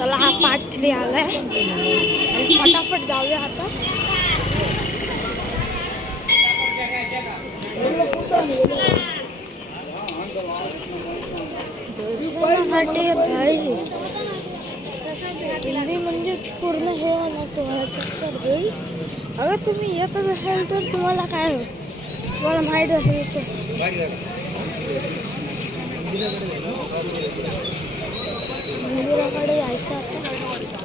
चला हा पार्ट 3 आलाय आणि फटाफट जाऊया आता. दर्शनासाठी भाई तुम्ही म्हणजे पूर्ण हे ना तुम्हाला चक्कर होईल. अगर तुम्ही येतच असाल तर तुम्हाला काय होईल तुम्हाला माहीत असेल तर. मंदिराकडे जायचं आता.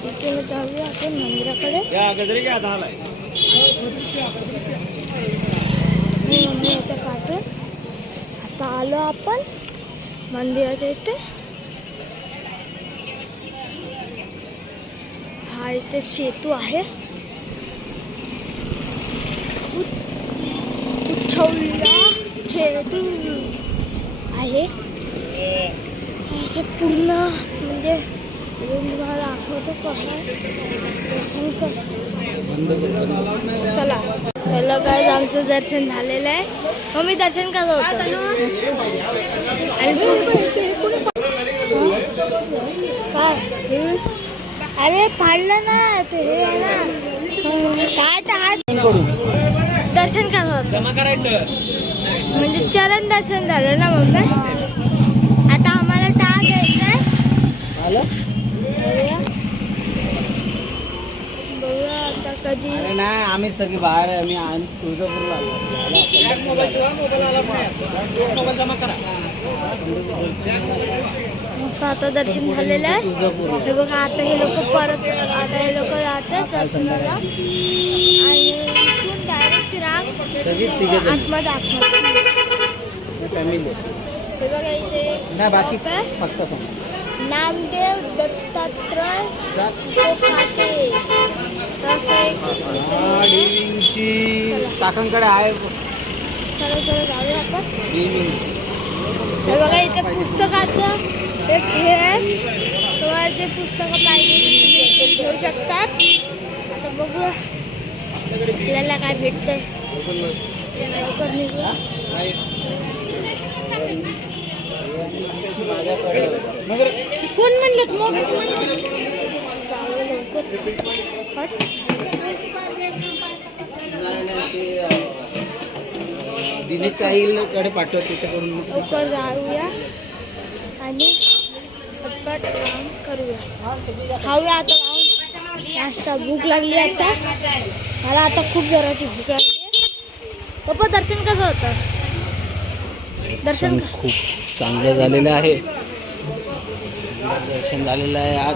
इथे जाऊया आपण मंदिराकडे. मम्मी इथे काढून आता आलो आपण मंदिराच्या इथे. हा इथे सेतू आहे. उच्छौला सेतू आहे. असं पूर्ण म्हणजे तुम्हाला दाखवतो कसं. चला चला काय आमचं दर्शन झालेलं आहे. मग मी दर्शन कसं होतं काय अरे फाडलं ना ते हे आहे ना काय तर हात. दर्शन कसं होतं म्हणजे चरण दर्शन झालं ना मम्मी. आता आम्हाला टाळ द्यायचंय. बघूया आता कधी. नाही आम्ही सगळी बाहेर आहे. आम्ही तुळजापूरला मस्त आता दर्शन झालेलं आहे. हे बघा आता हे लोक परत आता हे लोक जातात दर्शनाला आणि इथून डायरेक्ट राग सगळी आतमध्ये फॅमिली. हे बघा इथे बाकी फक्त नामदेव दत्तात्रय फाटे काकांकडे आहे. चला चला जाऊया आपण. हे बघा इथे पुस्तकाचं एक हे आहे. तुम्हाला जे पुस्तकं पाहिजे घेऊ शकतात. आता बघूया आपल्याला काय भेटतंय. लवकर निघूया. कोण म्हणलं मग दिनेश चाहीलकडे पाठव त्याच्याकडून लवकर जाऊया आणि पटपट काम करूया. खाऊया आता जाऊन नाश्ता. भूक लागली आता मला. आता खूप जोराची भूक लागली आहे. पप्पा दर्शन कसं होतं. दर्शन खूप चांगलं झालेलं आहे. दर्शन झालेलं आहे आज.